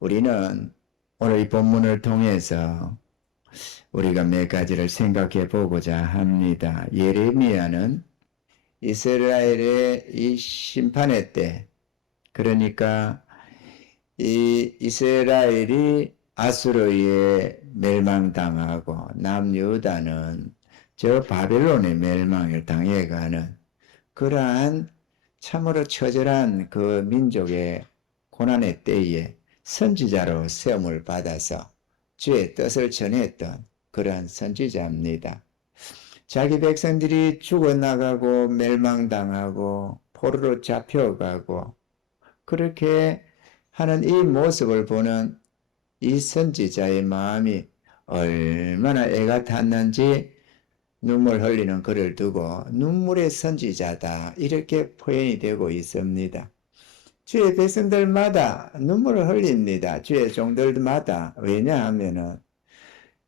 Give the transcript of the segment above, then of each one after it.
우리는 오늘 이 본문을 통해서 우리가 몇 가지를 생각해 보고자 합니다. 예레미야는 이스라엘의 이 심판의 때, 그러니까 이 이스라엘이 아수르에 멸망당하고 남유다는 저 바벨론의 멸망을 당해가는 그러한 참으로 처절한 그 민족의 고난의 때에 선지자로 세움을 받아서 주의 뜻을 전했던 그러한 선지자입니다. 자기 백성들이 죽어나가고 멸망당하고 포로로 잡혀가고 그렇게 하는 이 모습을 보는 이 선지자의 마음이 얼마나 애가 탔는지 눈물 흘리는 그를 두고 눈물의 선지자다 이렇게 표현이 되고 있습니다. 주의 백성들마다 눈물을 흘립니다. 주의 종들마다. 왜냐하면은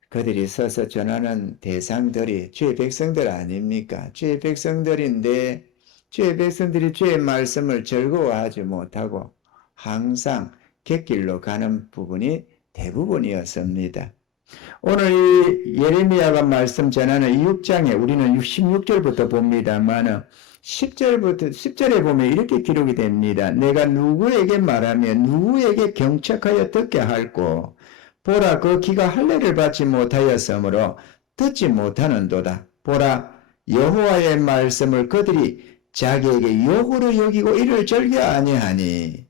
그들이 서서 전하는 대상들이 주의 백성들 아닙니까? 주의 백성들인데 주의 백성들이 주의 말씀을 즐거워하지 못하고 항상 객길로 가는 부분이 대부분이었습니다. 오늘 이 예레미야가 말씀 전하는 이 6장에 우리는 16절부터 봅니다만 10절에 보면 이렇게 기록이 됩니다. 내가 누구에게 말하며 누구에게 경책하여 듣게 할꼬 보라 그 귀가 할례를 받지 못하였으므로 듣지 못하는도다. 보라 여호와의 말씀을 그들이 자기에게 욕으로 여기고 이를 즐겨 아니하니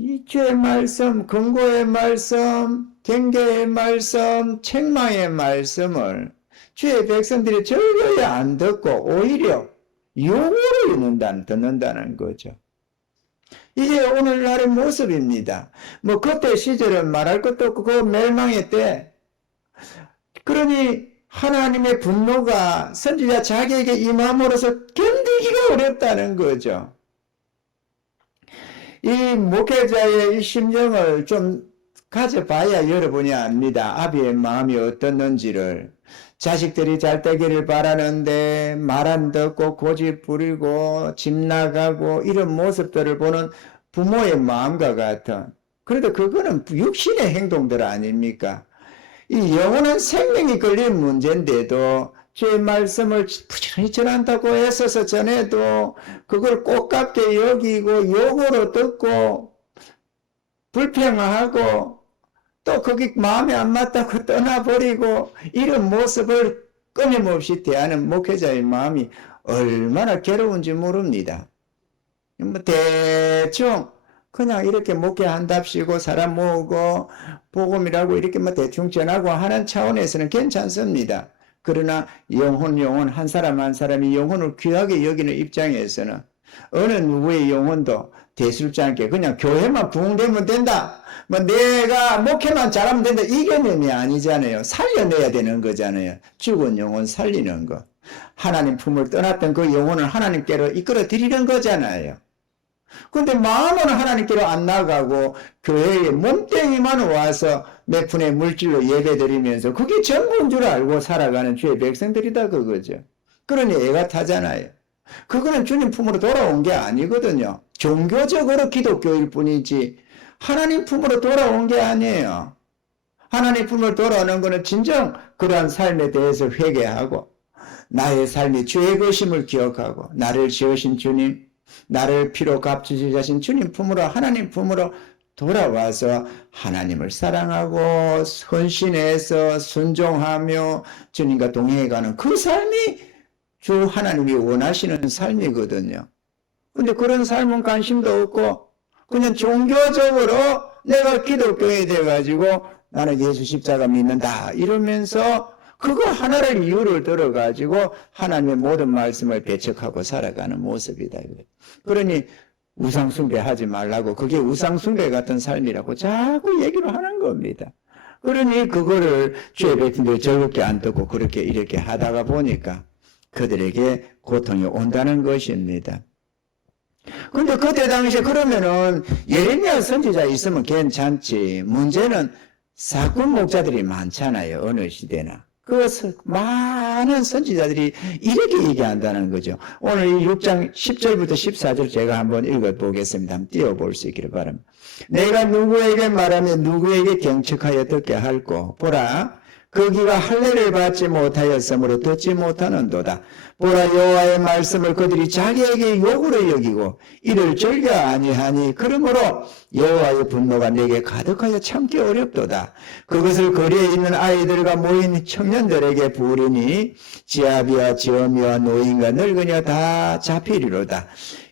이 주의 말씀, 근고의 말씀, 경계의 말씀, 책망의 말씀을 주의 백성들이 즐거이 안 듣고 오히려 욕으로 듣는다는 거죠. 이게 오늘날의 모습입니다. 뭐 그때 시절은 말할 것도 없고 그 멸망의 때 그러니 하나님의 분노가 선지자 자기에게 임함으로써 견디기가 어렵다는 거죠. 이 목회자의 이 심정을 좀 가져봐야 여러분이 압니다. 아비의 마음이 어떻는지를. 자식들이 잘 되기를 바라는데 말 안 듣고 고집 부리고 집 나가고 이런 모습들을 보는 부모의 마음과 같은, 그래도 그거는 육신의 행동들 아닙니까? 이 영원한 생명이 걸린 문제인데도 주의 말씀을 부지런히 전한다고 애써서 전해도 그걸 꽃같게 여기고 욕으로 듣고 불평하고 또 거기 마음에 안 맞다고 떠나버리고 이런 모습을 끊임없이 대하는 목회자의 마음이 얼마나 괴로운지 모릅니다. 뭐 대충 그냥 이렇게 목회한답시고 사람 모으고 복음이라고 이렇게 뭐 대충 전하고 하는 차원에서는 괜찮습니다. 그러나 영혼 한 사람 한 사람이 영혼을 귀하게 여기는 입장에서는 어느 누구의 영혼도 대수롭지 않게 그냥 교회만 부흥되면 된다. 뭐 내가 목회만 잘하면 된다. 이 개념이 아니잖아요. 살려내야 되는 거잖아요. 죽은 영혼 살리는 거. 하나님 품을 떠났던 그 영혼을 하나님께로 이끌어 드리는 거잖아요. 근데 마음은 하나님께로 안 나가고 교회에 몸뚱이만 와서 몇 푼의 물질로 예배드리면서 그게 전부인 줄 알고 살아가는 주의 백성들이다 그거죠. 그러니 애가 타잖아요. 그거는 주님 품으로 돌아온 게 아니거든요. 종교적으로 기독교일 뿐이지 하나님 품으로 돌아온 게 아니에요. 하나님 품으로 돌아오는 것은 진정 그러한 삶에 대해서 회개하고 나의 삶이 주의 것임을 기억하고 나를 지으신 주님, 나를 피로 값주시신 주님 품으로 하나님 품으로 돌아와서 하나님을 사랑하고 헌신해서 순종하며 주님과 동행해가는 그 삶이 주 하나님이 원하시는 삶이거든요. 근데 그런 삶은 관심도 없고 그냥 종교적으로 내가 기독교에 돼가지고 나는 예수 십자가 믿는다 이러면서 그거 하나를 이유를 들어가지고 하나님의 모든 말씀을 배척하고 살아가는 모습이다. 그러니 우상숭배하지 말라고 그게 우상숭배 같은 삶이라고 자꾸 얘기를 하는 겁니다. 그러니 그거를 주의 백성들이 즐겁게 안 듣고 그렇게 이렇게 하다가 보니까 그들에게 고통이 온다는 것입니다. 근데 그때 당시에 그러면은 예레미야 선지자 있으면 괜찮지. 문제는 사꾼 목자들이 많잖아요. 어느 시대나. 그 많은 선지자들이 이렇게 얘기한다는 거죠. 오늘 이 6장 10절부터 14절 제가 한번 읽어보겠습니다. 한번 띄워볼 수 있기를 바랍니다. 내가 누구에게 말하면 누구에게 경책하여 듣게 할꼬. 보라, 그 귀가 할례를 받지 못하였으므로 듣지 못하는도다. 보라, 여호와의 말씀을 그들이 자기에게 욕으로 여기고 이를 즐겨 아니하니 그러므로 여호와의 분노가 내게 가득하여 참기 어렵도다. 그것을 거리에 있는 아이들과 모인 청년들에게 부으리니 지아비와 지엄이와 노인과 늙은이와 다 잡히리로다.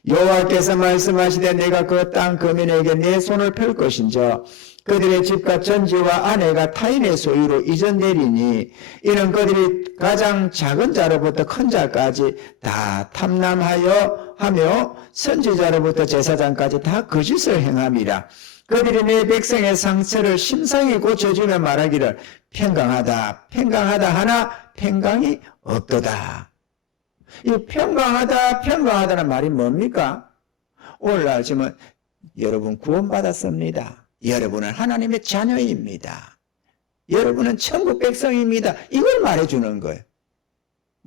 여호와께서 말씀하시되 내가 그 땅 거민에게 내 손을 펼 것인저 그들의 집과 전지와 아내가 타인의 소유로 이전 내리니 이는 그들이 가장 작은 자로부터 큰 자까지 다 탐남하여 하며 선지자로부터 제사장까지 다 거짓을 행함이라. 그들이 내 백성의 상처를 심상히 고쳐주며 말하기를 평강하다 평강하다 하나 평강이 없도다. 이 평강하다는 말이 뭡니까? 오늘날 지금 여러분 구원받았습니다. 여러분은 하나님의 자녀입니다. 여러분은 천국 백성입니다. 이걸 말해주는 거예요.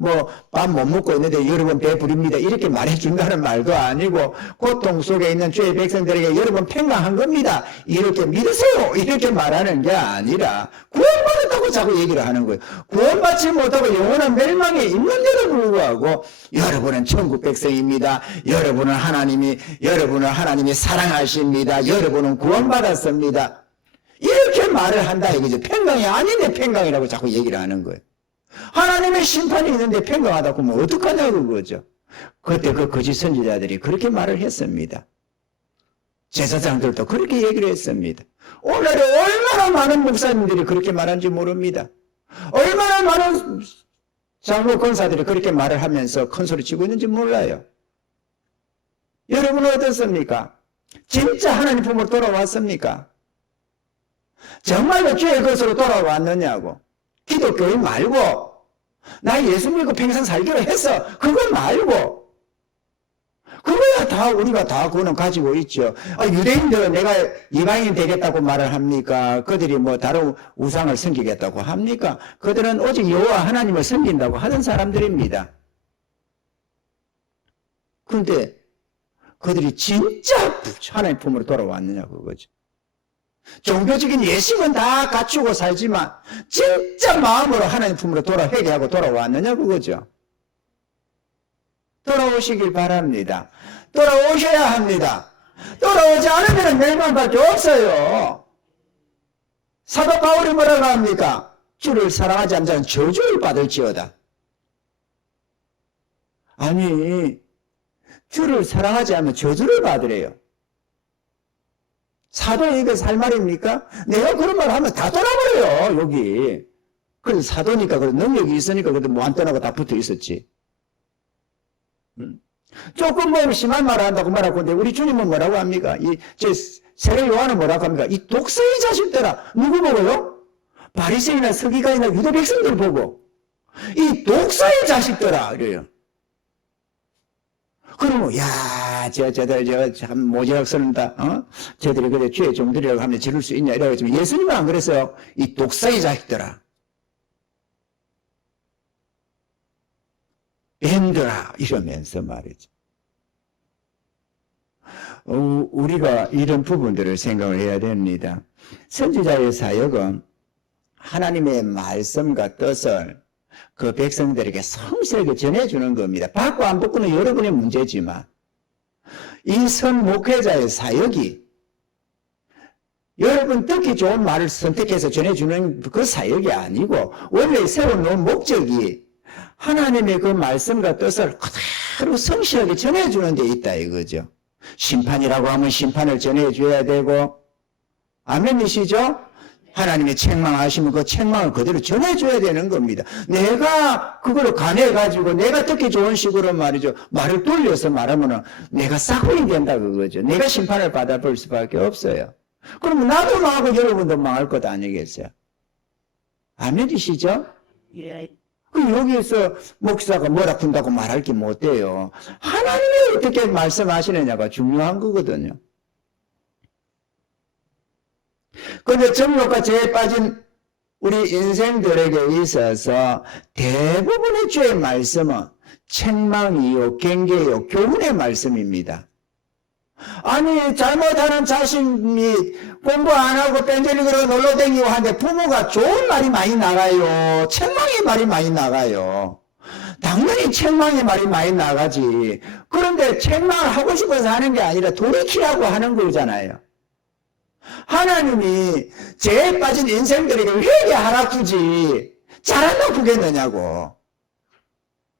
뭐 밥 못 먹고 있는데 여러분 배부릅니다. 이렇게 말해준다는 말도 아니고 고통 속에 있는 주의 백성들에게 여러분 평강한 겁니다. 이렇게 믿으세요. 이렇게 말하는 게 아니라 구원받았다고 자꾸 얘기를 하는 거예요. 구원받지 못하고 영원한 멸망에 있는데도 불구하고 여러분은 천국 백성입니다. 여러분은 하나님이 사랑하십니다. 여러분은 구원받았습니다. 이렇게 말을 한다 이거죠. 평강이 아닌데 평강이라고 자꾸 얘기를 하는 거예요. 하나님의 심판이 있는데 평강하다고 하면 어떡하냐고 그거죠. 그때 그 거짓 선지자들이 그렇게 말을 했습니다. 제사장들도 그렇게 얘기를 했습니다. 오늘날에 얼마나 많은 목사님들이 그렇게 말한지 모릅니다. 얼마나 많은 장로 권사들이 그렇게 말을 하면서 큰 소리 치고 있는지 몰라요. 여러분은 어떻습니까? 진짜 하나님 품으로 돌아왔습니까? 정말로 주의 것으로 돌아왔느냐고. 기독교인 말고 나 예수 믿고 평생 살기로 했어. 그거 말고 그거야 다 우리가 다 그거는 가지고 있죠. 유대인들은 내가 이방인 되겠다고 말을 합니까? 그들이 뭐 다른 우상을 섬기겠다고 합니까? 그들은 오직 여호와 하나님을 섬긴다고 하던 사람들입니다. 그런데 그들이 진짜 하나님 품으로 돌아왔느냐 그거죠. 종교적인 예식은 다 갖추고 살지만 진짜 마음으로 하나님 품으로 회개하고 돌아왔느냐 그거죠. 돌아오시길 바랍니다. 돌아오셔야 합니다. 돌아오지 않으면 멸망밖에 없어요. 사도 바울이 뭐라고 합니까? 주를 사랑하지 않는 자는 저주를 받을지어다. 아니 주를 사랑하지 않으면 저주를 받으래요. 사도에게 살 말입니까? 내가 그런 말 하면 다 떠나버려요, 여기. 그래서 사도니까, 그래도 능력이 있으니까, 그래도 뭐 안 떠나고 다 붙어 있었지. 조금 뭐 심한 말을 한다고 말하고, 근데 우리 주님은 뭐라고 합니까? 세례 요한은 뭐라고 합니까? 이 독사의 자식들아. 누구 보고요? 바리새인이나 서기관이나 유대 백성들 보고. 이 독사의 자식들아. 이래요. 그러면, 쟤들 참 모지락 쓰는다. 쟤들이 그래 주의 종들이라고 하면 지를 수 있냐 이래가지고 예수님은 안 그랬어요. 이 독사의 자식들아, 뱀들아 이러면서 말이죠. 우리가 이런 부분들을 생각을 해야 됩니다. 선지자의 사역은 하나님의 말씀과 뜻을 그 백성들에게 성실하게 전해주는 겁니다. 받고 안 받고는 여러분의 문제지만 이 선 목회자의 사역이 여러분 듣기 좋은 말을 선택해서 전해주는 그 사역이 아니고 원래 세워놓은 목적이 하나님의 그 말씀과 뜻을 그대로 성실하게 전해주는 데 있다 이거죠. 심판이라고 하면 심판을 전해줘야 되고, 아멘이시죠? 하나님이 책망하시면 그 책망을 그대로 전해줘야 되는 겁니다. 내가 그거를 간해가지고 내가 듣기 좋은 식으로 말이죠. 말을 돌려서 말하면 내가 싹군이 된다 그거죠. 내가 심판을 받아볼 수밖에 없어요. 그러면 나도 망하고 여러분도 망할 것 아니겠어요? 아멘이시죠? 예. 여기에서 목사가 뭐라 군다고 말할 게 못 돼요. 하나님이 어떻게 말씀하시느냐가 중요한 거거든요. 그런데 정욕과 죄에 빠진 우리 인생들에게 있어서 대부분의 주의 말씀은 책망이요, 경계요, 교훈의 말씀입니다. 아니, 잘못하는 자신이 공부 안 하고 뺀질리고 놀러다니고 하는데 부모가 좋은 말이 많이 나가요. 책망의 말이 많이 나가요. 당연히 책망의 말이 많이 나가지. 그런데 책망을 하고 싶어서 하는 게 아니라 돌이키라고 하는 거잖아요. 하나님이 죄에 빠진 인생들에게 회개하라 굳이 잘한다고 그겠느냐고.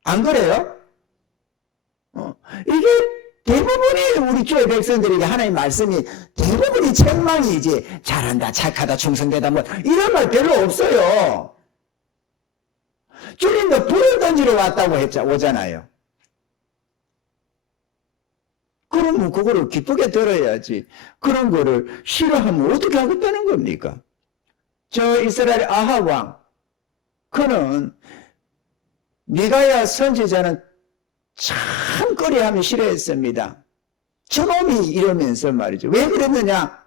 안 그래요? 이게 대부분이 우리 교회 백성들에게 하나님 말씀이 대부분이 책망이지 잘한다, 착하다, 충성되다 뭐 이런 말 별로 없어요. 주님도 불을 던지러 왔다고 오잖아요. 그러면 그거를 기쁘게 들어야지. 그런 거를 싫어하면 어떻게 하겠다는 겁니까? 저 이스라엘 아합 왕, 그는 미가야 선지자는 참 꺼려하면 싫어했습니다. 저놈이 이러면서 말이죠. 왜 그랬느냐?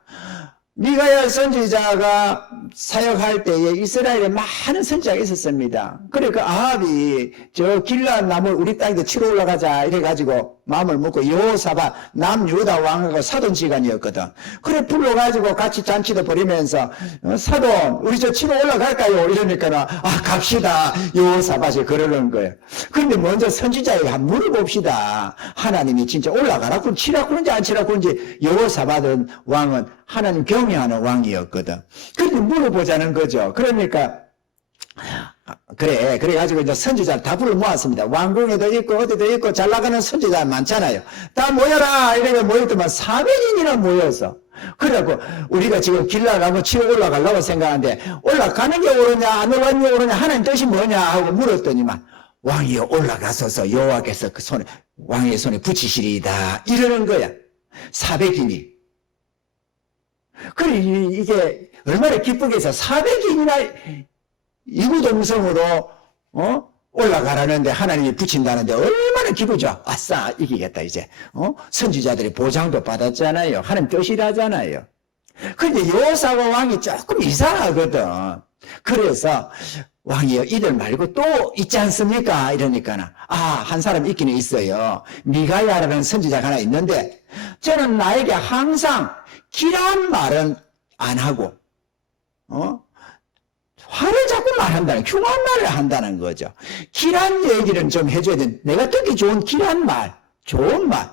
미가야 선지자가 사역할 때에 이스라엘에 많은 선지자가 있었습니다. 그러니까 아합이 저 길앗 나무 우리 땅에 치러 올라가자 이래가지고 마음을 먹고 여호사밧 남유다 왕하고 사돈 지간이었거든. 그래 불러가지고 같이 잔치도 벌이면서 사돈 우리 저 치러 올라갈까요? 이러니까는 갑시다. 여호사밧이 그러는 거예요. 그런데 먼저 선지자에게 한번 물어봅시다. 하나님이 진짜 올라가라고 치라고 그런지 안 치라고 그런지. 여호사밧은 왕은 하나님 경외하는 왕이었거든. 그런데 물어보자는 거죠. 그러니까 그래가지고 이제 선지자를 다 불러 모았습니다. 왕궁에도 있고 어디도 있고 잘 나가는 선지자 많잖아요. 다 모여라 이래가 모였더만 400인이나 모여서 그래갖고 우리가 지금 길라를 한번 치러 올라가려고 생각하는데 올라가는 게 옳으냐 안 올라가는 게 옳으냐 하나님 뜻이 뭐냐 하고 물었더니만 왕이여 올라가소서 여호와께서 그 손에 왕의 손에 붙이시리이다 이러는 거야. 400인이. 그래 이게 얼마나 기쁘게 해서 400인이나 이구동성으로 올라가라는데 하나님이 붙인다는데 얼마나 기쁘죠. 아싸 이기겠다 이제. 선지자들이 보장도 받았잖아요. 하나님 뜻이라잖아요. 그런데 여호사밧 왕이 조금 이상하거든. 그래서 왕이요 이들 말고 또 있지 않습니까? 이러니까는 한 사람 있기는 있어요. 미가야라는 선지자가 하나 있는데 저는 나에게 항상 길한 말은 안 하고 화를 자꾸 말한다는, 흉한 말을 한다는 거죠. 길한 얘기를 좀 해줘야 돼. 내가 듣기 좋은 길한 말, 좋은 말.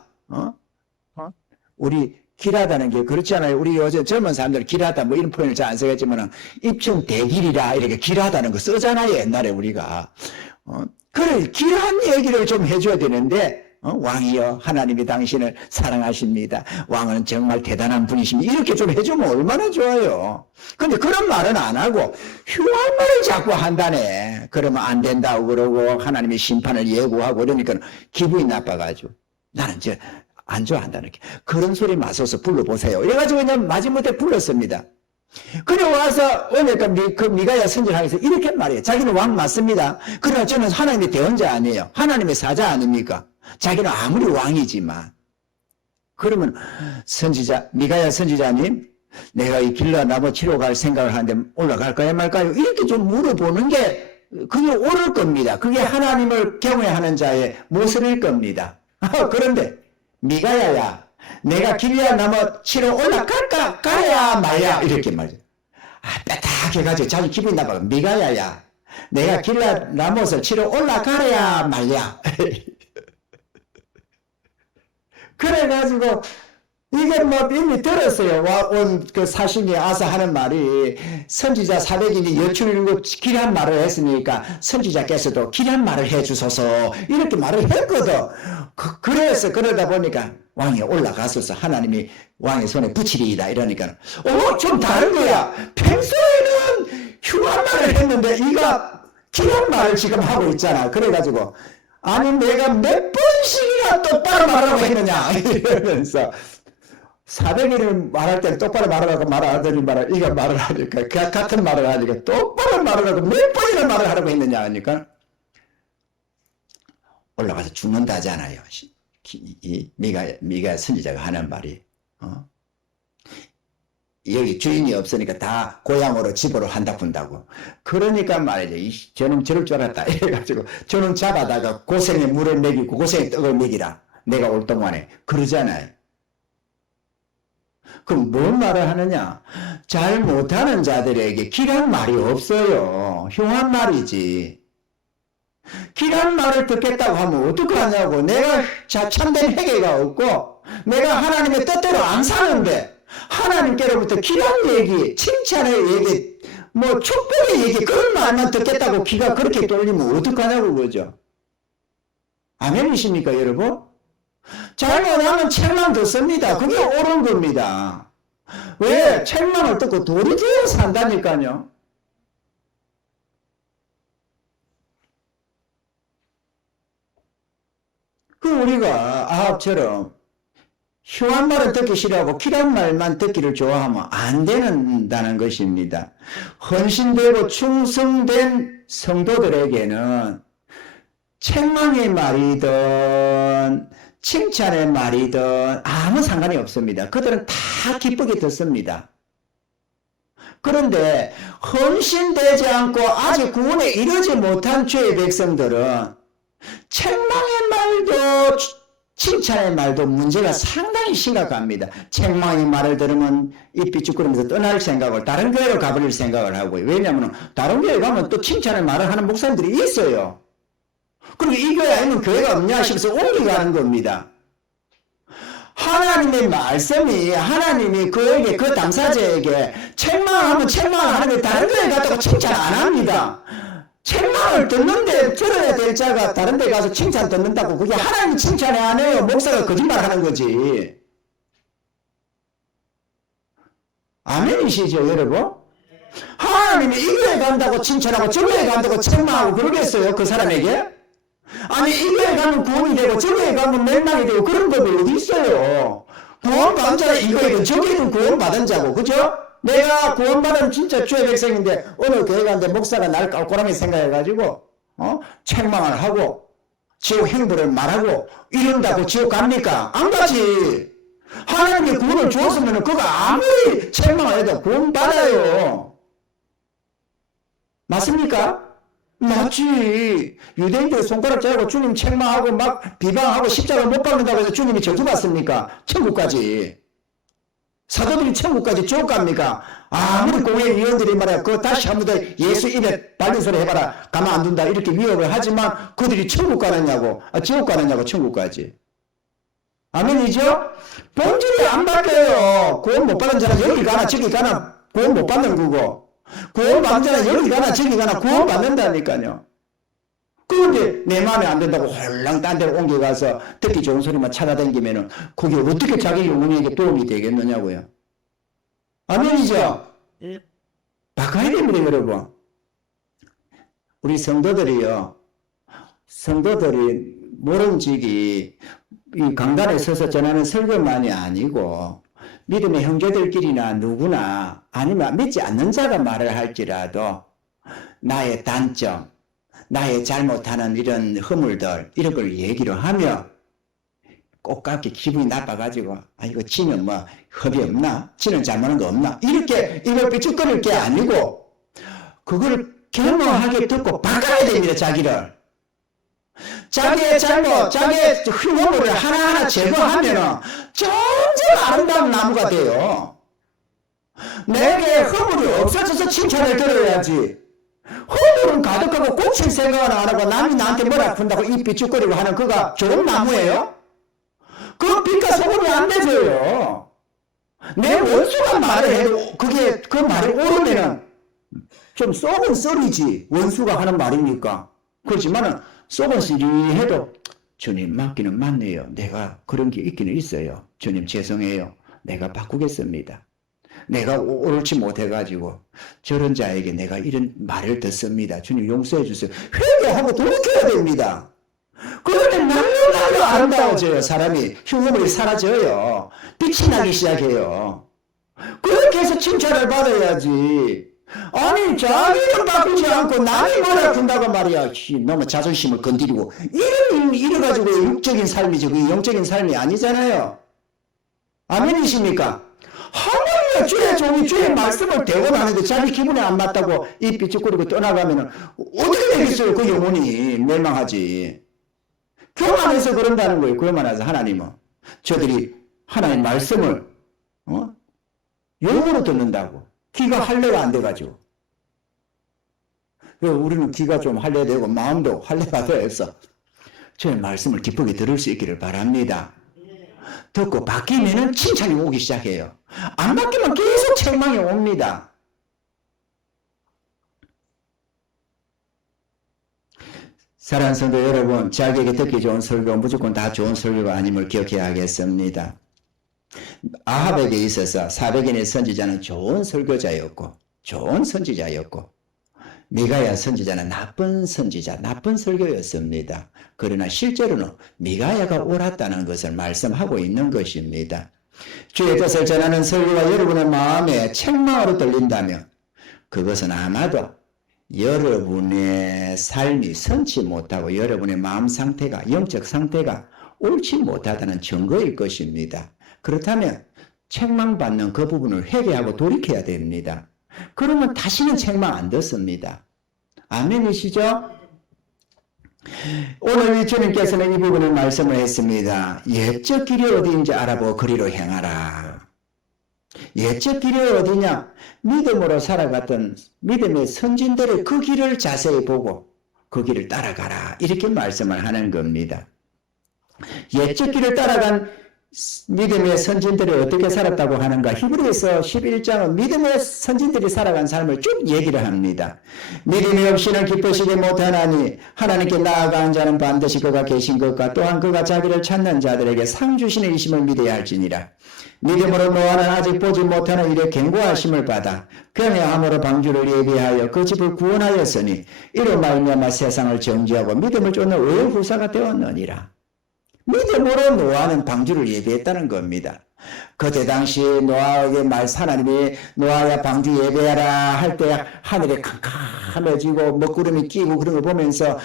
우리 길하다는 게 그렇지 않아요. 우리 요즘 젊은 사람들 길하다 뭐 이런 표현을 잘 안 쓰겠지만 입천 대길이라 이렇게 길하다는 거 쓰잖아요. 옛날에 우리가. 그래 길한 얘기를 좀 해줘야 되는데 왕이여 하나님이 당신을 사랑하십니다. 왕은 정말 대단한 분이십니다. 이렇게 좀 해주면 얼마나 좋아요. 근데 그런 말은 안 하고 흉한 말을 자꾸 한다네. 그러면 안 된다고 그러고 하나님의 심판을 예고하고 이러니까 기분이 나빠가지고 나는 안 좋아한다는 게 그런 소리 마셔서 불러보세요. 이래가지고 그냥 마지못해 불렀습니다. 그래 와서 오늘 그 미가야 선지자에서 이렇게 말해요. 자기는 왕 맞습니다. 그러나 저는 하나님의 대언자 아니에요. 하나님의 사자 아닙니까? 자기는 아무리 왕이지만. 그러면 미가야 선지자님, 내가 이 길라 나무 치러 갈 생각을 하는데 올라갈까요 말까요? 이렇게 좀 물어보는 게 그게 옳을 겁니다. 그게 하나님을 경외하는 자의 모습일 겁니다. 그런데 미가야야, 내가 길라 나무 치러 올라갈까 가야 말야 이렇게 말해요. 빼딱해가지고 자기 기분이 나빠요. 미가야야, 내가 길라 나무를 치러 올라가야 말야. 그래가지고 이게 뭐 이미 들었어요. 온 그 사신이 아서 하는 말이 선지자 400인이 여출이고 길한 말을 했으니까 선지자께서도 길한 말을 해주소서 이렇게 말을 했거든. 그래서 그러다 보니까 왕이 올라가소서 하나님이 왕의 손에 붙이리이다 이러니까 좀 다른 거야. 평소에는 흉한 말을 했는데 이가 길한 말을 지금 하고 있잖아. 그래가지고 아니 내가 몇 번씩이나 똑바로 말하고 했느냐 이러면서 400일을 말할 때는 똑바로 말하라고 말 안 하더니 이가 말을 하니까 같은 말을 하니까 똑바로 말을 하고 몇 번이나 말을 하라고 했느냐 하니까 올라가서 죽는다 하잖아요. 미가 선지자가 하는 말이 여기 주인이 없으니까 다 고향으로 집으로 한다 푼다고. 그러니까 말이죠. 저놈 저럴 줄 알았다. 이래가지고 저놈 잡아다가 고생에 물을 먹이고 고생에 떡을 먹이라. 내가 올 동안에. 그러잖아요. 그럼 뭔 말을 하느냐? 잘 못하는 자들에게 길한 말이 없어요. 흉한 말이지. 길한 말을 듣겠다고 하면 어떡하냐고. 내가 참된 회개가 없고 내가 하나님의 뜻대로 안 사는데 하나님께로부터 길한 얘기, 칭찬의 얘기, 뭐 축복의 얘기 그런 말만 듣겠다고 귀가 그렇게 뚫리면 어떡하냐고 그러죠. 아멘이십니까 여러분? 잘못하면 책만 듣습니다. 그게 옳은 겁니다. 왜? 책만을 듣고 돌이 되어 산다니까요. 그 우리가 아합처럼 흉한 말을 듣기 싫어하고 길한 말만 듣기를 좋아하면 안 된다는 것입니다. 헌신되고 충성된 성도들에게는 책망의 말이든 칭찬의 말이든 아무 상관이 없습니다. 그들은 다 기쁘게 듣습니다. 그런데 헌신되지 않고 아직 구원에 이르지 못한 죄의 백성들은 책망의 말도 칭찬의 말도 문제가 상당히 심각합니다. 책망의 말을 들으면 입이 쭈그리면서 떠날 생각을 다른 교회로 가버릴 생각을 하고요. 왜냐하면 다른 교회 가면 또 칭찬의 말을 하는 목사님들이 있어요. 그리고 이 교회 아니면 교회가 없냐 싶어서 옮겨가는 겁니다. 하나님의 말씀이 하나님이 그에게 그 당사자에게 책망하면 책망을 하는데 다른 교회 갔다고 칭찬 안 합니다. 책망을 듣는데 들어야 될 자가 다른 데 가서 칭찬 듣는다고 그게 하나님 칭찬이 안 해요. 목사가 거짓말 하는 거지. 아멘이시죠 여러분? 하나님이 이 교회 간다고 칭찬하고 저 교회 간다고 책망하고 그러겠어요 그 사람에게? 아니 이 교회 가면 구원이 되고 저 교회 가면 멸망이 되고 그런 법이 어디 있어요? 구원받은 자는 이 교회든 저 교회든 구원받은 자고 그죠? 내가 구원받은 진짜 주의 백성인데 어느 교회 가는데 목사가 날 ቃ울꼬라미 생각해가지고 책망을 하고 지옥 행보를 말하고 이런다고 지옥 갑니까? 안 가지. 하나님이 구원을 주었으면 그거 아무리 책망을 해도 구원받아요. 맞습니까? 맞지. 유대인들 손가락 자르고 주님 책망하고 막 비방하고 십자가 못 박는다고 해서 주님이 저주받습니까? 천국까지. 사도들이 천국까지 지옥 갑니까? 아무리 공회의원들이 말이야 그거 다시 한 번 더 예수 입에 밝은 소리 해봐라 가만 안 둔다 이렇게 위협을 하지만 그들이 천국 가느냐고 지옥 가느냐고 천국까지. 아멘이죠? 본질이 안 바뀌어요. 구원 못 받은 자는 여기 가나 저기 가나 구원 못 받는 거고 구원 받는 자는 여기 가나 저기 가나 구원 받는다니까요. 그런데 내 마음에 안 된다고 홀랑 딴 데로 옮겨가서 듣기 좋은 소리만 찾아다니면은 그게 어떻게 자기 영혼에게 도움이 되겠느냐고요. 아멘이죠? 바꿔야 됩니다 여러분. 우리 성도들이요. 성도들이 모름지기 이 강단에 서서 전하는 설교만이 아니고 믿음의 형제들끼리나 누구나 아니면 믿지 않는 자가 말을 할지라도 나의 단점 나의 잘못하는 이런 허물들 이런 걸 얘기를 하면 꽃같게 기분이 나빠가지고 이거 지는 뭐 허비 없나? 지는 잘못한 거 없나? 이렇게 이걸 삐죽거릴 게 아니고 그걸 겸허하게 듣고 바꿔야 됩니다. 자기의 잘못 자기의 허물을 하나하나 제거하면 점점 아름다운 나무가 돼요. 내게 허물이 없어져서 칭찬을 들어야지. 허물은 가득하고 고칠 생각을 안 하고 남이 나한테 뭘 아픈다고 입 비죽거리고 하는 그가 좋은 나무예요? 그 빛과 소금이 안 되져요. 내 원수가 말을 해도 그게 그 말이 옳으면은 좀 썩은 썰이지 원수가 하는 말이니까. 그렇지만은 썩은 썰이 해도 주님 맞기는 맞네요. 내가 그런 게 있기는 있어요. 주님 죄송해요. 내가 바꾸겠습니다. 내가 옳지 못해가지고 저런 자에게 내가 이런 말을 듣습니다. 주님 용서해 주세요. 회개하고 돌이켜야 됩니다. 그러면 날로 아름다워져요. 사람이 흉물이 사라져요. 빛이 나기 시작해요. 그렇게 해서 칭찬을 받아야지. 아니 자기는 바꾸지 않고 남이 뭐라 준다고 말이야. 너무 자존심을 건드리고 이래가지고 육적인 삶이지 그게 영적인 삶이 아니잖아요. 아멘이십니까? 하물며 그러니까 주의 종이 주의 말씀을 대고 나는데 자기 기분에 안 맞다고 이 삐죽거리고 떠나가면 어떻게 되겠어요? 그 영혼이 멸망하지. 교만해서 그런다는 거예요. 교만해서 하나님은. 저들이 하나님 말씀을 영으로 듣는다고. 귀가 할례가 안 돼가지고. 우리는 귀가 좀 할례되고 마음도 할례가 되어서 저의 말씀을 기쁘게 들을 수 있기를 바랍니다. 듣고 바뀌면은 칭찬이 오기 시작해요. 안 바뀌면 계속 책망이 옵니다. 사랑하는 성도 여러분, 자기에게 듣기 좋은 설교 무조건 다 좋은 설교가 아님을 기억해야 하겠습니다. 아합에게 있어서 400인의 선지자는 좋은 설교자였고 좋은 선지자였고 미가야 선지자는 나쁜 선지자, 나쁜 설교였습니다. 그러나 실제로는 미가야가 옳았다는 것을 말씀하고 있는 것입니다. 주의 뜻을 전하는 설교가 여러분의 마음에 책망으로 들린다면 그것은 아마도 여러분의 삶이 선치 못하고 여러분의 마음 상태가, 영적 상태가 옳지 못하다는 증거일 것입니다. 그렇다면 책망받는 그 부분을 회개하고 돌이켜야 됩니다. 그러면 다시는 책망 안 듣습니다. 아멘이시죠? 오늘 주님께서는 이 부분을 말씀을 했습니다. 옛적 길이 어디인지 알아보고 그리로 행하라. 옛적 길이 어디냐? 믿음으로 살아갔던 믿음의 선진들의 그 길을 자세히 보고 그 길을 따라가라. 이렇게 말씀을 하는 겁니다. 옛적 길을 따라간 믿음의 선진들이 어떻게 살았다고 하는가? 히브리서 11장은 믿음의 선진들이 살아간 삶을 쭉 얘기를 합니다. 믿음이 없이는 기쁘시지 못하나니 하나님께 나아간 자는 반드시 그가 계신 것과 또한 그가 자기를 찾는 자들에게 상 주시는 이심을 믿어야 할지니라. 믿음으로 노아는 아직 보지 못하는 일에 경고하심을 받아 경외함으로 방주를 예비하여 그 집을 구원하였으니 이로 말미암아 세상을 정죄하고 믿음을 쫓는 의의 후사가 되었느니라. 믿음으로 노아는 방주를 예비했다는 겁니다. 그때 당시 노아에게 하나님이 노아야 방주 예배하라 할 때 하늘이 캄캄해지고 먹구름이 끼고 그런 거 보면서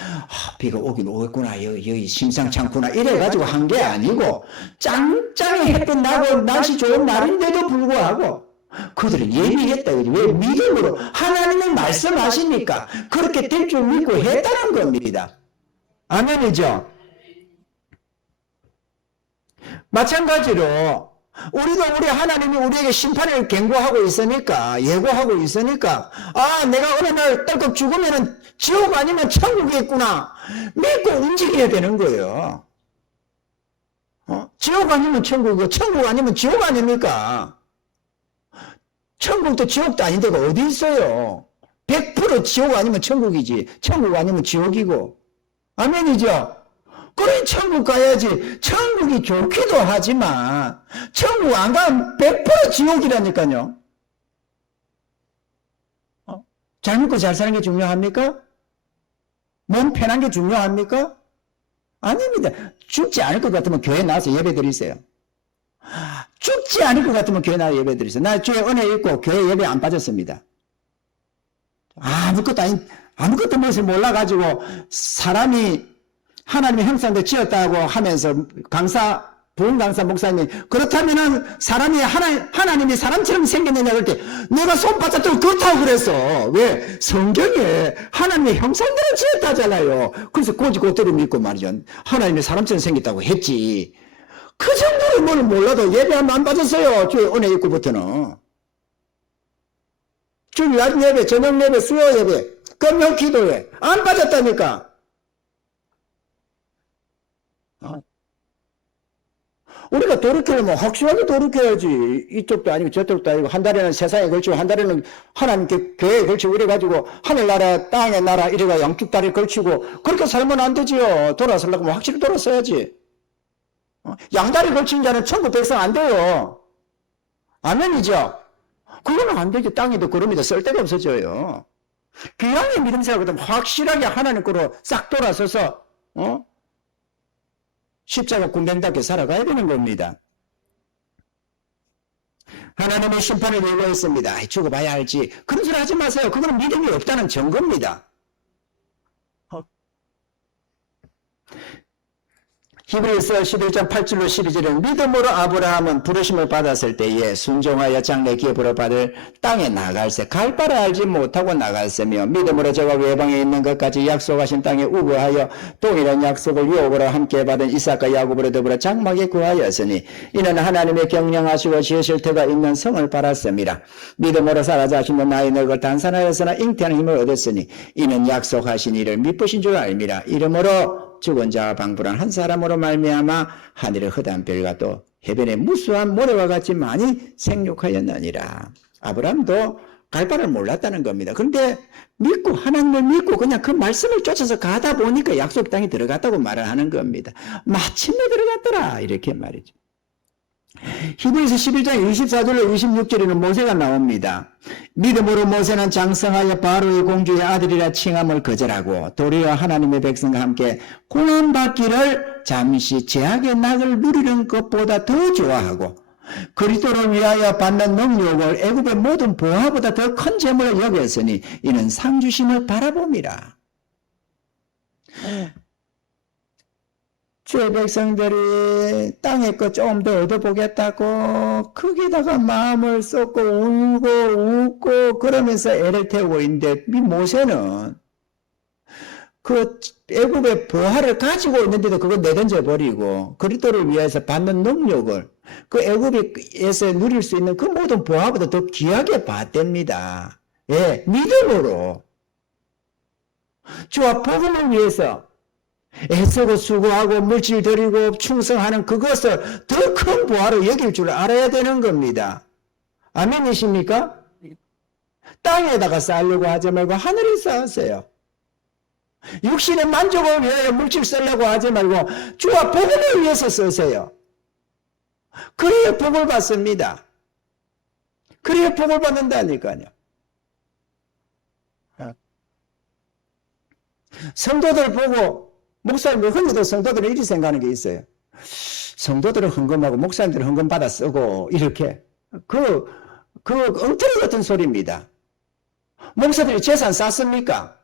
비가 오긴 오겠구나, 여기 심상찮구나 이래가지고 한 게 아니고 짱짱이 햇빛 나고 날씨 좋은 날인데도 불구하고 그들은 예비했다. 왜? 믿음으로 하나님은 말씀하시니까 그렇게 될 줄 믿고 했다는 겁니다. 아멘이죠? 마찬가지로 우리도 우리 하나님이 우리에게 심판을 경고하고 있으니까 예고하고 있으니까 내가 어느 날 떨컥 죽으면 지옥 아니면 천국이 있구나 믿고 움직여야 되는 거예요. 지옥 아니면 천국이고 천국 아니면 지옥 아닙니까? 천국도 지옥도 아닌 데가 어디 있어요? 100% 지옥 아니면 천국이지 천국 아니면 지옥이고. 아멘이죠? 그래 천국 가야지. 천국이 좋기도 하지만 천국 안 가면 100% 지옥이라니까요. 잘 먹고 잘 사는 게 중요합니까? 몸 편한 게 중요합니까? 아닙니다. 죽지 않을 것 같으면 교회 나와서 예배 드리세요. 죽지 않을 것 같으면 교회 나와서 예배 드리세요. 나 주에 은혜 있고 교회 예배 안 빠졌습니다. 아무것도 무엇을 몰라가지고 사람이 하나님의 형상도 지었다고 하면서 부흥 강사 목사님, 그렇다면은 사람이 하나님이 사람처럼 생겼느냐 그럴 때 내가 손바닥도 그렇다고 그랬어. 왜? 성경에 하나님의 형상대로 지었다잖아요. 그래서 고지고대로 믿고 말이죠. 하나님이 사람처럼 생겼다고 했지. 그 정도로 뭘 몰라도 예배하면 안 빠졌어요. 주의 은혜 있고부터는. 주일 예배, 저녁 예배, 수요 예배, 금요 기도회 안 빠졌다니까. 우리가 돌이키려면 확실하게 돌이켜야지. 이쪽도 아니고 저쪽도 아니고 한 달에는 세상에 걸치고 한 달에는 하나님께 교회에 걸치고 이래가지고 하늘나라 땅의 나라 이래가 양쪽 다리에 걸치고 그렇게 살면 안 되지요. 돌아서려고 하면 확실히 돌아서야지. 양다리 걸친 자는 천국 백성 안 돼요. 아멘이죠? 그거는 안 되죠. 땅에도 구름에도 쓸 데가 없어져요. 귀향의 믿음 생활거든 확실하게 하나님 거로 싹 돌아서서 십자가 군뱅답게 살아가야 되는 겁니다. 하나님의 심판을 예고했습니다. 죽어봐야 알지. 그런 소리 하지 마세요. 그거는 믿음이 없다는 증거입니다. 히브리서 11장 8절로 12절은 믿음으로 아브라함은 부르심을 받았을 때에 순종하여 장래 기업으로 받을 땅에 나갈새 갈 바를 알지 못하고 나갔으며 믿음으로 저가 외방에 있는 것까지 약속하신 땅에 우거하여 동일한 약속을 유업으로 함께 받은 이삭과 야곱으로 더불어 장막에 구하였으니 이는 하나님의 경영하시고 지으실 터가 있는 성을 바랐습니다. 믿음으로 살아 자신도 나이 늙어 단산하였으나 잉태하는 힘을 얻었으니 이는 약속하신 이를 미쁘신 줄 알미라. 이러므로 죽은 자와 방불한 한 사람으로 말미암아 하늘의 허다한 별과 또 해변의 무수한 모래와 같이 많이 생육하였느니라. 아브라함도 갈 바를 몰랐다는 겁니다. 그런데 믿고 하나님을 믿고 그냥 그 말씀을 쫓아서 가다 보니까 약속 땅에 들어갔다고 말을 하는 겁니다. 마침내 들어갔더라 이렇게 말이죠. 히브리서 11장 24절로 26절에는 모세가 나옵니다. 믿음으로 모세는 장성하여 바로의 공주의 아들이라 칭함을 거절하고 도리어 하나님의 백성과 함께 고난받기를 잠시 제약의 낙을 누리는 것보다 더 좋아하고 그리스도를 위하여 받는 능력을 애굽의 모든 보화보다 더 큰 재물을 여겼으니 이는 상주심을 바라봅니다. 주의 백성들이 땅의 것 좀 더 얻어보겠다고 거기다가 마음을 쏟고 울고 웃고 그러면서 애를 태우고 있는데 이 모세는 그 애굽의 보화를 가지고 있는데도 그거 내던져 버리고 그리스도를 위해서 받는 능력을 그 애굽에서 누릴 수 있는 그 모든 보화보다 더 귀하게 봤답니다. 예, 믿음으로 주와 복음을 위해서 애쓰고 수고하고 물질 들이고 충성하는 그것을 더 큰 보화로 여길 줄 알아야 되는 겁니다. 아멘이십니까? 땅에다가 쌓으려고 하지 말고 하늘에 쌓으세요. 육신의 만족을 위하여 물질 쓰려고 하지 말고 주와 복음을 위해서 쓰세요. 그래야 복을 받습니다. 그래야 복을 받는다니까요. 성도들 보고 목사님들 흔히도 성도들은 이렇게 생각하는 게 있어요. 성도들은 헌금하고 목사님들은 헌금 받아 쓰고 이렇게 그 엉터리 같은 소리입니다. 목사들이 재산 쌓습니까?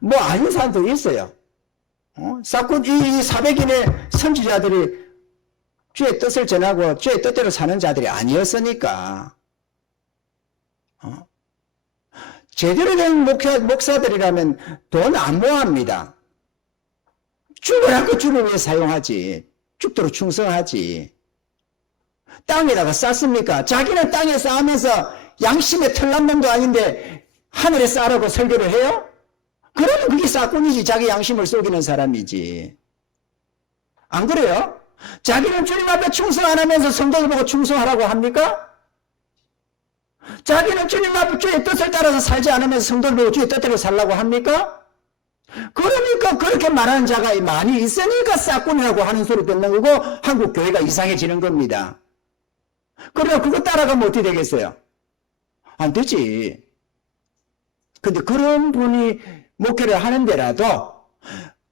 뭐 아닌 사람도 있어요. 쌓고 이 400인의 선지자들이 주의 뜻을 전하고 주의 뜻대로 사는 자들이 아니었으니까 제대로 된 목사들이라면 돈 안 모아합니다. 죽으라고 주를 위해 사용하지. 죽도록 충성하지. 땅에다가 쌓습니까? 자기는 땅에 쌓으면서 양심에 털난 놈도 아닌데 하늘에 쌓으라고 설교를 해요? 그러면 그게 싹꾼이지. 자기 양심을 속이는 사람이지. 안 그래요? 자기는 주님 앞에 충성 안 하면서 성도들 보고 충성하라고 합니까? 자기는 주님 앞에 주의 뜻을 따라서 살지 않으면서 성도들 보고 주의 뜻대로 살라고 합니까? 그러니까 그렇게 말하는 자가 많이 있으니까 싹꾼이라고 하는 소리 듣는 거고 한국 교회가 이상해지는 겁니다. 그러나 그거 따라가면 어떻게 되겠어요? 안 되지. 근데 그런 분이 목회를 하는데라도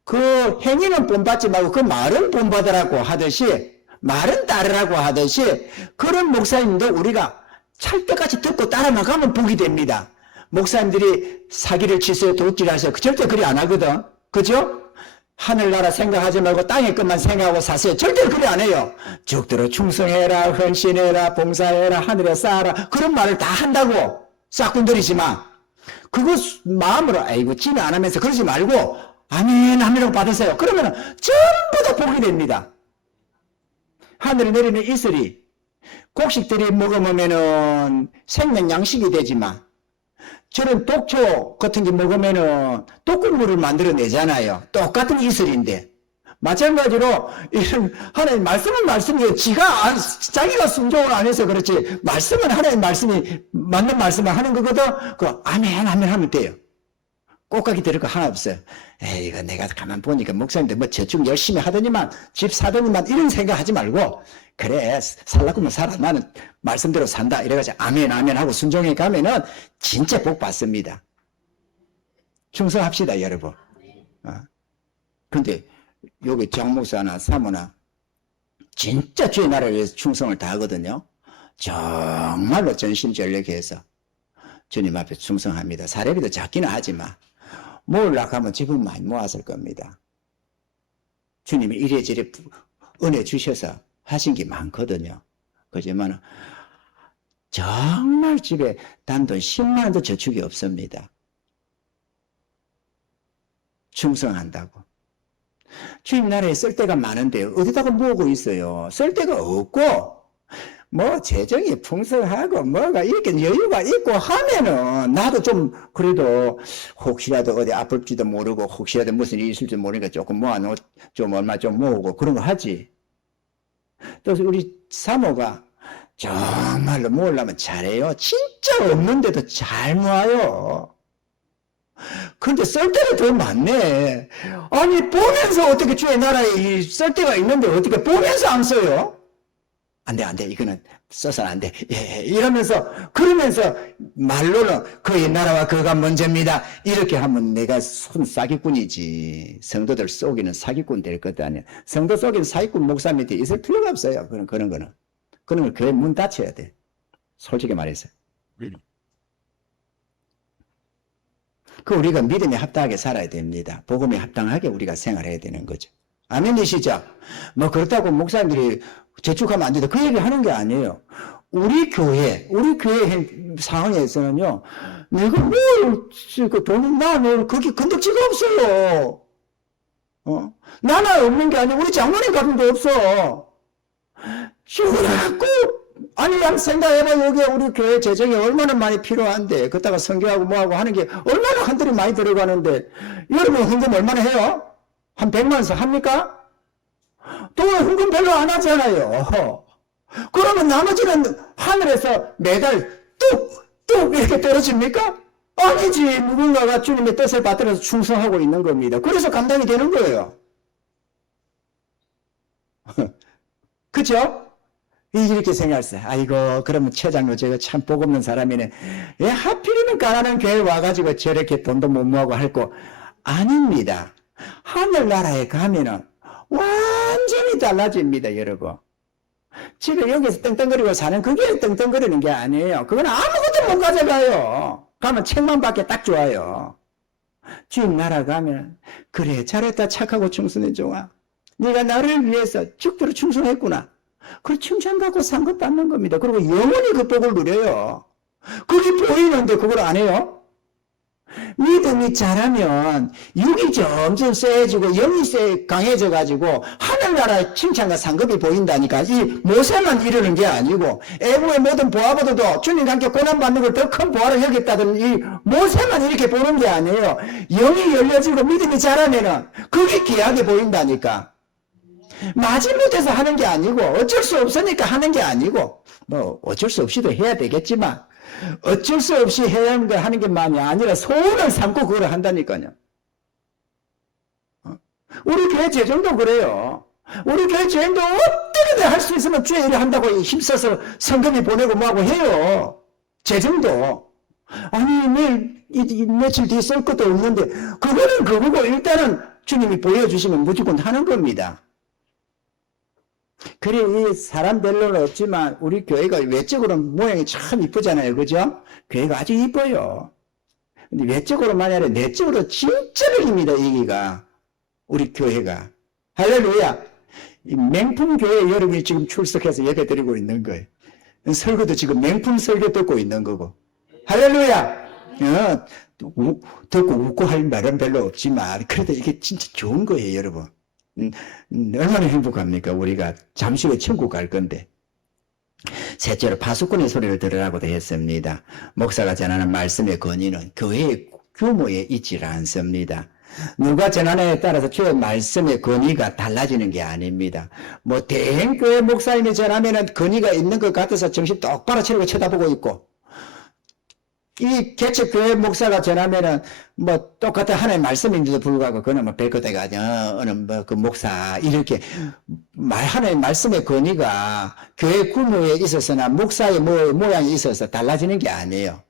그 행위는 본받지 말고 그 말은 본받으라고 하듯이 말은 따르라고 하듯이 그런 목사님도 우리가 찰떡같이 듣고 따라만 가면 복이 됩니다. 목사님들이 사기를 치세요, 도둑질하세요. 절대 그리 안 하거든. 그죠? 하늘나라 생각하지 말고 땅의 것만 생각하고 사세요. 절대 그리 안 해요. 죽도록 충성해라, 헌신해라, 봉사해라, 하늘에 쌓아라. 그런 말을 다 한다고 싹꾼들이지만 그거 마음으로 아이고 지는 안 하면서 그러지 말고 아멘 하면라고 받으세요. 그러면 전부 다 복이 됩니다. 하늘에 내리는 이슬이 곡식들이 먹으면은 생명 양식이 되지만 저런 독초 같은 게 먹으면은 독극물을 만들어내잖아요. 똑같은 이슬인데. 마찬가지로 이런 하나님 말씀은 말씀이에요. 자기가 순종을 안 해서 그렇지 말씀은 하나님 말씀이 맞는 말씀을 하는 거거든. 그 아멘 아멘 하면 돼요. 꼭가기 들을 거 하나 없어요. 에이 이거 내가 가만 보니까 목사님들 뭐 저축 열심히 하더니만 집 사더니만 이런 생각 하지 말고 그래 살라고 면 살아 나는 말씀대로 산다 이래가지고 아멘 아멘 하고 순종해 가면은 진짜 복 받습니다. 충성합시다 여러분. 근데 여기 장목사나 사모나 진짜 주의 나라를 위해서 충성을 다하거든요. 정말로 전심전력해서 주님 앞에 충성합니다. 사례비도 작기는 하지만 모으려고 하면 지금 많이 모았을 겁니다. 주님이 이래저래 은혜 주셔서 하신 게 많거든요. 그지만 정말 집에 단돈 10만 원도 저축이 없습니다. 충성한다고. 주님 나라에 쓸 데가 많은데 어디다가 모으고 있어요. 쓸 데가 없고 뭐 재정이 풍성하고 뭐가 이렇게 여유가 있고 하면은 나도 좀 그래도 혹시라도 어디 아플지도 모르고 혹시라도 무슨 일이 있을지 모르니까 조금 모아놓고 좀 얼마 좀 모으고 그런 거 하지. 또 우리 사모가 정말로 모으려면 잘해요. 진짜 없는데도 잘 모아요. 근데 쓸 데가 더 많네. 아니 보면서 어떻게 주의 나라에 쓸 데가 있는데 어떻게 보면서 안 써요? 안 돼. 이거는 써서는 안 돼. 예, 이러면서, 그러면서 말로는 그의 나라와 그가 먼저입니다. 이렇게 하면 내가 손 사기꾼이지. 성도들 속이는 사기꾼 될 것도 아니야. 성도 속이는 사기꾼 목사 밑에 있을 필요가 없어요. 그런 거는. 그런 걸 교회 문 닫혀야 돼. 솔직히 말해서. 그 우리가 믿음에 합당하게 살아야 됩니다. 복음에 합당하게 우리가 생활해야 되는 거죠. 아멘이시죠? 뭐 그렇다고 목사님들이 저축하면 안 된다. 그 얘기 하는 게 아니에요. 우리 교회 상황에서는요, 내가 그 돈을 나는 거기 건덕지가 없어요. 나나 없는 게 아니고 우리 장모님 가슴도 없어. 자꾸 아니 한번 생각해봐. 여기 우리 교회 재정이 얼마나 많이 필요한데 그따가 성교하고 뭐하고 하는 게 얼마나 한 달에 많이 들어가는데 여러분 헌금 얼마나 해요? 한 100만 원씩 합니까? 또 헌금 별로 안 하잖아요. 그러면 나머지는 하늘에서 매달 뚝뚝 이렇게 떨어집니까? 아니지. 누군가가 주님의 뜻을 받들어서 충성하고 있는 겁니다. 그래서 감당이 되는 거예요. 그죠? 이렇게 생각했어요. 아이고, 그러면 최장로 제가 참 복 없는 사람이네. 왜 하필이면 가난한 교회 와가지고 저렇게 돈도 못 모으고 할 거 아닙니다. 하늘나라에 가면은 완전히 달라집니다, 여러분. 지금 여기서 떵떵거리고 사는 그게 떵떵거리는 게 아니에요. 그건 아무것도 못 가져가요. 가면 책만 받기 딱 좋아요. 주님 나라 가면 그래 잘했다 착하고 충성해 좋아. 네가 나를 위해서 죽도록 충성했구나. 그 칭찬받고 상급 받는 겁니다. 그리고 영원히 그 복을 누려요. 그게 보이는데 그걸 안 해요? 믿음이 자라면 육이 점점 세지고 영이 강해져가지고 하늘나라의 칭찬과 상급이 보인다니까. 이 모세만 이루는 게 아니고 애국의 모든 보아보다도 주님과 함께 고난받는 걸 더 큰 보아를 여겼다던 이 모세만 이렇게 보는 게 아니에요. 영이 열려지고 믿음이 자라면은 그게 귀하게 보인다니까. 마지못해서 하는 게 아니고 어쩔 수 없으니까 하는 게 아니고 뭐 어쩔 수 없이도 해야 되겠지만 어쩔 수 없이 해야 하는 게 많이 아니라 소원을 삼고 그걸 한다니까요. 우리 교회 재정도 그래요. 우리 교회 재정도 어떻게든 할 수 있으면 주의 일을 한다고 힘써서 성금이 보내고 뭐하고 해요. 재정도. 아니 며칠 뒤에 쓸 것도 없는데 그거는 그거고 일단은 주님이 보여주시면 무조건 하는 겁니다. 그래, 이 사람 별로는 없지만, 우리 교회가 외적으로 모양이 참 이쁘잖아요. 그죠? 교회가 아주 이뻐요. 근데 외적으로만이 아니라 내적으로 진짜적입니다, 여기가. 우리 교회가. 할렐루야. 이 맹품 교회 여러분이 지금 출석해서 예배 드리고 있는 거예요. 설교도 지금 맹품 설교 듣고 있는 거고. 할렐루야. 듣고 웃고 할 말은 별로 없지만, 그래도 이게 진짜 좋은 거예요, 여러분. 얼마나 행복합니까? 우리가 잠시 후에 천국 갈 건데. 셋째로 파수꾼의 소리를 들으라고도 했습니다. 목사가 전하는 말씀의 권위는 교회의 규모에 있지 않습니다. 누가 전하느냐에 따라서 주의 말씀의 권위가 달라지는 게 아닙니다. 뭐 대형교회 목사님이 전하면은 권위가 있는 것 같아서 정신 똑바로 차리고 쳐다보고 있고, 이 개척교회 목사가 전하면은 뭐 똑같은 하나의 말씀인지도 불구하고 그는 뭐 별것대가 어느 뭐 그 목사 이렇게 하나의 말씀의 권위가 교회 규모에 있어서나 목사의 모양에 있어서 달라지는 게 아니에요.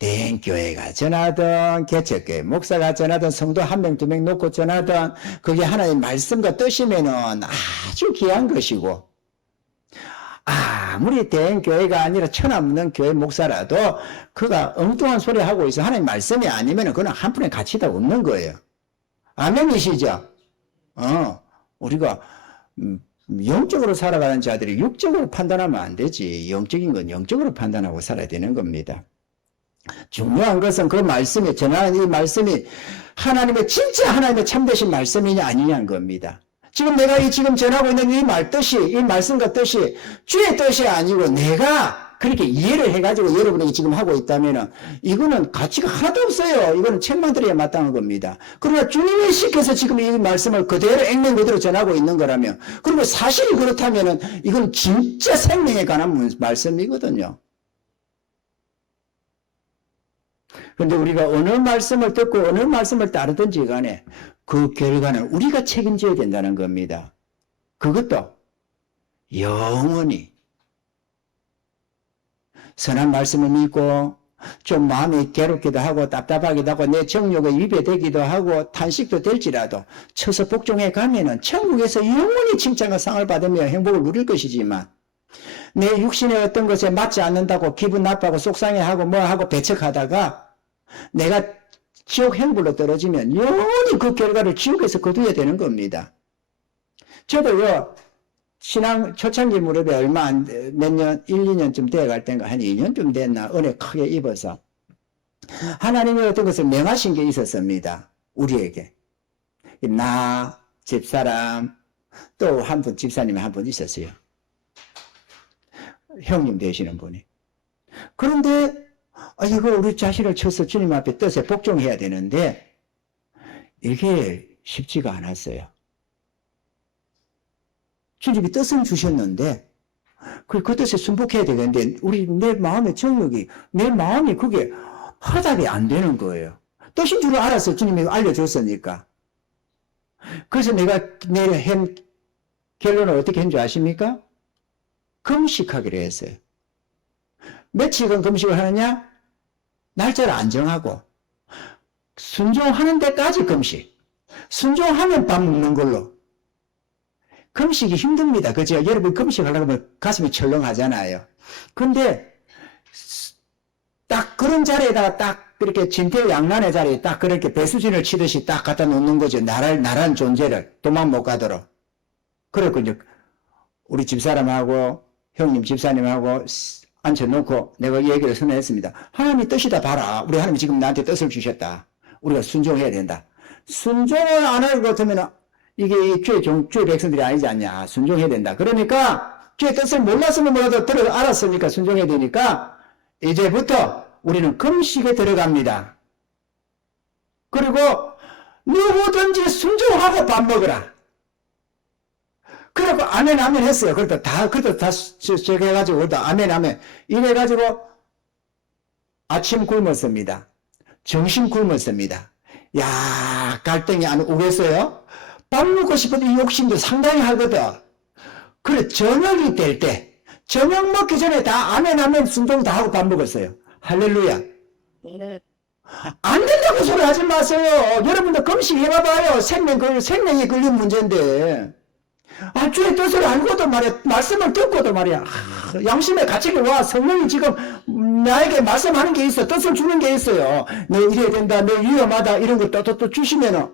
대형교회가 전하든 개척교회 목사가 전하든 성도 한 명 두 명 놓고 전하든 그게 하나의 말씀과 뜻이면은 아주 귀한 것이고, 아무리 대형교회가 아니라 천없는 교회 목사라도 그가 엉뚱한 소리 하고 있어 하나님 말씀이 아니면 그는 한 푼의 가치가 없는 거예요. 아멘이시죠? 우리가 영적으로 살아가는 자들이 육적으로 판단하면 안 되지. 영적인 건 영적으로 판단하고 살아야 되는 겁니다. 중요한 것은 그 말씀에 전하는 이 말씀이 하나님의 진짜 하나님의 참되신 말씀이냐 아니냐는 겁니다. 지금 내가 지금 전하고 있는 이 말씀과 뜻이 주의 뜻이 아니고 내가 그렇게 이해를 해가지고 여러분에게 지금 하고 있다면은 이거는 가치가 하나도 없어요. 이거는 책만 들어야 마땅한 겁니다. 그러나 주님이 시켜서 지금 이 말씀을 그대로 액면 그대로 전하고 있는 거라면, 그리고 사실이 그렇다면은 이건 진짜 생명에 관한 말씀이거든요. 그런데 우리가 어느 말씀을 듣고 어느 말씀을 따르든지 간에 그 결과는 우리가 책임져야 된다는 겁니다. 그것도 영원히 선한 말씀을 믿고 좀 마음이 괴롭기도 하고 답답하기도 하고 내 정욕에 위배되기도 하고 탄식도 될지라도 쳐서 복종해 가면은 천국에서 영원히 칭찬과 상을 받으며 행복을 누릴 것이지만 내 육신의 어떤 것에 맞지 않는다고 기분 나빠하고 속상해하고 뭐하고 배척하다가 내가 지옥 행불로 떨어지면 영원히 그 결과를 지옥에서 거두어야 되는 겁니다. 저도요, 신앙 초창기 무렵에 몇 년, 1, 2년쯤 돼갈 때인가 한 2년쯤 됐나 은혜 크게 입어서 하나님이 어떤 것을 명하신 게 있었습니다. 우리에게. 나, 집사람, 또 한 분, 집사님이 한 분 있었어요. 형님 되시는 분이. 그런데 이거 우리 자신을 쳐서 주님 앞에 뜻에 복종해야 되는데 이게 쉽지가 않았어요. 주님이 뜻은 주셨는데 그 뜻에 순복해야 되는데 내 마음의 정욕이 내 마음이 그게 허답이 안 되는 거예요. 뜻인 줄 알아서 주님이 알려줬으니까. 그래서 내가 내 결론을 어떻게 한 줄 아십니까? 금식하기로 했어요. 며칠간 금식을 하느냐? 날짜를 안 정하고 순종하는 데까지 금식. 순종하면 밥 먹는 걸로. 금식이 힘듭니다. 그죠? 여러분 금식하려고 하면 가슴이 철렁하잖아요. 근데 딱 그런 자리에다가 딱 그렇게 진퇴양난의 자리에 딱 그렇게 배수진을 치듯이 딱 갖다 놓는 거죠. 나란 존재를 도망 못 가도록. 그래서 이제 우리 집사람하고 형님 집사님하고 앉혀놓고 내가 이 얘기를 선언했습니다. 하나님이 뜻이다 봐라. 우리 하나님이 지금 나한테 뜻을 주셨다. 우리가 순종해야 된다. 순종을 안 할 것 같으면 이게 주의 백성들이 아니지 않냐. 순종해야 된다. 그러니까 주의 뜻을 몰랐으면 몰라도 알았으니까 순종해야 되니까 이제부터 우리는 금식에 들어갑니다. 그리고 누구든지 순종하고 밥 먹으라. 그래갖고 아멘 아멘 했어요. 그래도 다 제가 해가지고 아멘 아멘 이래가지고 아침 굶었습니다. 점심 굶었습니다. 야 갈등이 안 오겠어요? 밥 먹고 싶어도 이 욕심도 상당히 하거든. 그래 저녁이 될 때 저녁 먹기 전에 다 아멘 아멘 순종 다 하고 밥 먹었어요. 할렐루야. 안 된다고 소리 하지 마세요. 여러분도 금식 해봐봐요. 생명이 걸린 문제인데. 주의 뜻을 알고도 말이야, 말씀을 듣고도 말이야, 양심의 가책이 와. 성령이 지금 나에게 말씀하는 게 있어. 뜻을 주는 게 있어요. 너 이래야 된다, 너 위험하다, 이런 거 또 주시면은,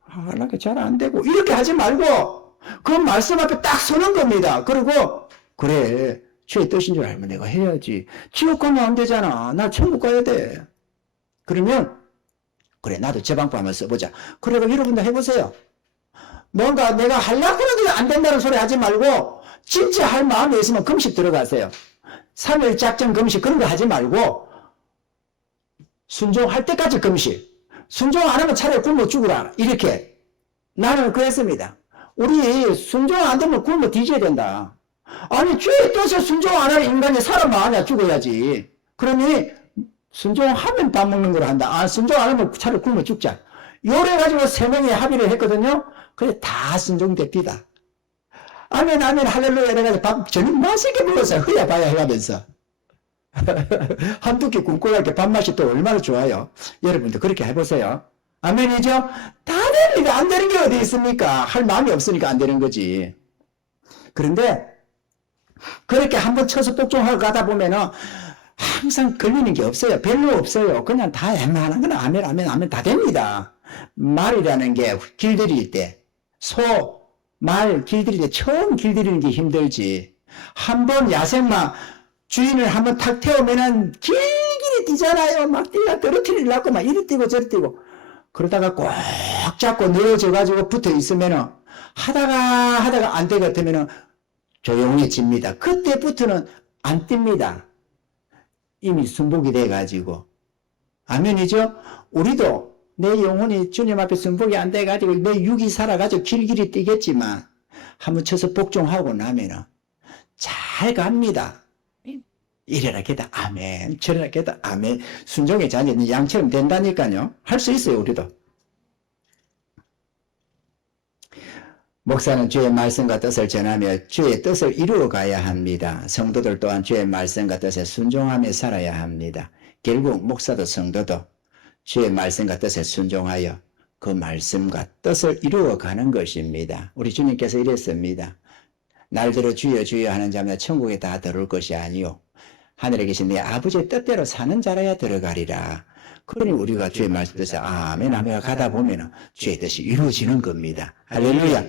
하나가 잘 안 되고, 이렇게 하지 말고, 그 말씀 앞에 딱 서는 겁니다. 그리고, 그래, 주의 뜻인 줄 알면 내가 해야지. 지옥 가면 안 되잖아. 나 천국 가야 돼. 그러면, 그래 나도 제 방법 한번 써보자. 그리고 여러분도 해보세요. 뭔가 내가 하려고 하는데 안 된다는 소리 하지 말고 진짜 할 마음이 있으면 금식 들어가세요. 3일 작전 금식 그런 거 하지 말고 순종할 때까지 금식. 순종 안 하면 차라리 굶어 죽으라. 이렇게 나는 그랬습니다. 우리 순종 안 되면 굶어 뒤져야 된다. 아니 주의 뜻에 순종 안 할 인간이 살아만 하냐 죽어야지. 그러니 순종하면 밥 먹는 걸 한다. 순종 안 하면 차라리 굶어 죽자. 요래가지고 3명이 합의를 했거든요. 그래, 다 순종됩니다. 아멘, 아멘, 할렐루야. 이래가지고 밥 저녁 맛있게 먹었어요. 흐야봐야 해가면서. 한두 끼 굶고 갈 때 밥맛이 또 얼마나 좋아요. 여러분도 그렇게 해보세요. 아멘이죠? 다 됩니다. 안 되는 게 어디 있습니까? 할 마음이 없으니까 안 되는 거지. 그런데, 그렇게 한번 쳐서 복종하고 가다 보면은, 항상 걸리는 게 없어요. 별로 없어요. 그냥 다 웬만한 거는 아멘, 아멘, 아멘 다 됩니다. 말이라는 게 길들일 때, 말 길들일 때 처음 길들이는 게 힘들지. 한번 야생마 주인을 한번 탁 태우면은 길길이 뛰잖아요. 막 뛰가 떨어뜨리려고 막 이리 뛰고 저리 뛰고. 그러다가 꼭 잡고 늘어져가지고 붙어 있으면은 하다가 안 될 것 같으면은 조용해집니다. 그때부터는 안 뜁니다. 이미 순복이 돼가지고. 아멘이죠? 우리도 내 영혼이 주님 앞에 순복이 안 돼가지고 내 육이 살아가지고 길길이 뛰겠지만 한번 쳐서 복종하고 나면은 잘 갑니다. 이래라 게다 아멘, 저래라 게다 아멘. 순종의 자녀는 양처럼 된다니까요. 할 수 있어요, 우리도. 목사는 주의 말씀과 뜻을 전하며 주의 뜻을 이루어 가야 합니다. 성도들 또한 주의 말씀과 뜻에 순종하며 살아야 합니다. 결국 목사도 성도도 주의 말씀과 뜻에 순종하여 그 말씀과 뜻을 이루어 가는 것입니다. 우리 주님께서 이랬습니다. 날들어 주여 주여 하는 자마다 천국에 다 들어올 것이 아니요 하늘에 계신 내 아버지의 뜻대로 사는 자라야 들어가리라. 그러니 우리가 주의 말씀 뜻에 아멘 하며 가다 보면 주의 뜻이 이루어지는 겁니다. 할렐루야.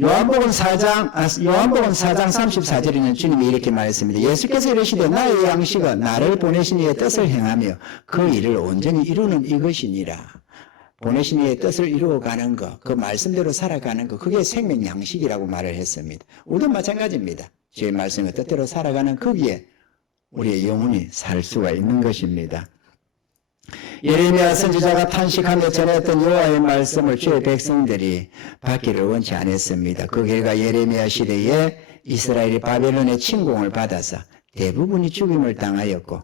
요한복음 4장 34절에는 주님이 이렇게 말했습니다. 예수께서 이르시되 나의 양식은 나를 보내신 이의 뜻을 행하며 그 일을 온전히 이루는 이것이니라. 보내신 이의 뜻을 이루어가는 것, 그 말씀대로 살아가는 것, 그게 생명 양식이라고 말을 했습니다. 우리도 마찬가지입니다. 주의 말씀의 뜻대로 살아가는 거기에 우리의 영혼이 살 수가 있는 것입니다. 예레미야 선지자가 탄식하며 전했던 여호와의 말씀을 주의 백성들이 받기를 원치 않았습니다. 그 결과 예레미야 시대에 이스라엘이 바벨론의 침공을 받아서 대부분이 죽임을 당하였고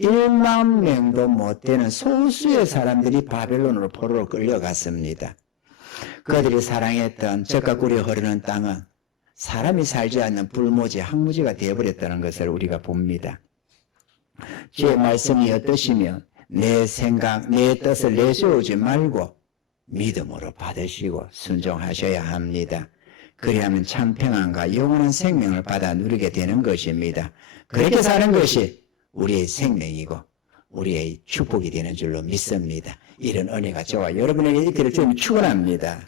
1만 명도 못 되는 소수의 사람들이 바벨론으로 포로로 끌려갔습니다. 그들이 사랑했던 젖과 꿀이 흐르는 땅은 사람이 살지 않는 불모지, 항무지가 되어버렸다는 것을 우리가 봅니다. 주의 말씀이 어떠시면 내 생각, 내 뜻을 내세우지 말고 믿음으로 받으시고 순종하셔야 합니다. 그리하면 참 평안과 영원한 생명을 받아 누리게 되는 것입니다. 그렇게 사는 것이 우리의 생명이고 우리의 축복이 되는 줄로 믿습니다. 이런 은혜가 저와 여러분에게 있기를 좀 축원합니다.